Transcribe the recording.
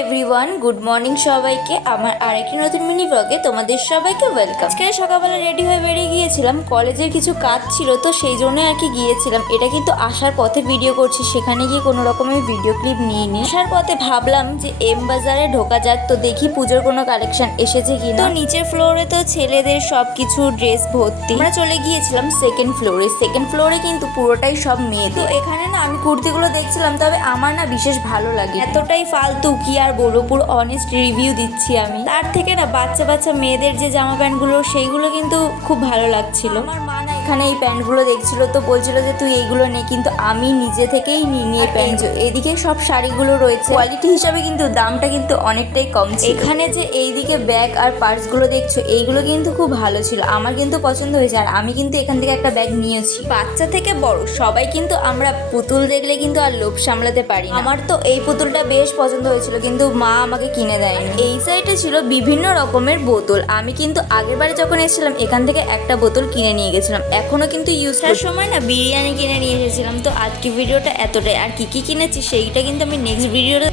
Everyone, good morning সবাইকে। আমার আরেকটি নতুন মিনি ব্লগে তোমাদের সবাইকে ওয়েলকাম। আজকে সকালবেলা রেডি হয়ে বেরিয়ে গিয়েছিলাম, কলেজের কিছু কাজ ছিল তো সেই জন্য আর কি গিয়েছিলাম। এটা কিন্তু আসার পথে ভিডিও করছি, সেখানে গিয়ে কোনো রকমের ভিডিও ক্লিপ নিয়ে নি। আসার পথে ভাবলাম যে এম বাজারে ঢোকা যাক, তো দেখি পুজোর কোনো কালেকশন এসেছে কিনা। তো নিচের ফ্লোরে তো ছেলেদের সব কিছু ড্রেস ভর্তি। আমরা চলে গিয়েছিলাম সেকেন্ড ফ্লোরে কিন্তু পুরোটাই সব মেয়েদের। তো এখানে না আমি কুর্তিগুলো দেখছিলাম, তবে আমার না বিশেষ ভালো লাগে, এতটাই ফালতু কি আর বলবো, পুরো অনেস্ট রিভিউ দিচ্ছি আমি। তার থেকে না বাচ্চা মেয়েদের যে জামা প্যান্টগুলো সেইগুলো কিন্তু খুব ভালো লাগছিল। আমার মা না এখানে এই প্যান্টগুলো দেখছিল, তো বলছিল যে তুই এইগুলো নে, কিন্তু আমি নিজে থেকেই নিয়ে প্যান্ট। এদিকে সব শাড়িগুলো রয়েছে, কোয়ালিটি হিসাবে কিন্তু দামটা কিন্তু অনেকটাই কম ছিল। এখানে যে এইদিকে ব্যাগ আর পার্সগুলো দেখছো, এইগুলো কিন্তু খুব ভালো ছিল, আমার কিন্তু পছন্দ হয়েছে। আর আমি কিন্তু এখান থেকে একটা ব্যাগ নিয়েছি। বাচ্চা থেকে বড় সবাই কিন্তু আমরা পুতুল দেখলে কিন্তু আর লোভ সামলাতে পারি না। আমার তো এই পুতুলটা বেশ পছন্দ হয়েছিল, কিন্তু মা আমাকে কিনে দেয়নি। এই সাইডে ছিল বিভিন্ন রকমের বোতল। আমি কিন্তু আগের বারে যখন এসেছিলাম এখান থেকে একটা বোতল কিনে নিয়ে গেছিলাম, এখনো কিন্তু ইউজ করার সময় না বিরিয়ানি কিনে নিয়ে এসেছিলাম। তো আজকে ভিডিওটা এতটাই, আর কি কিনেছি সেইটা কিন্তু আমি নেক্সট ভিডিওতে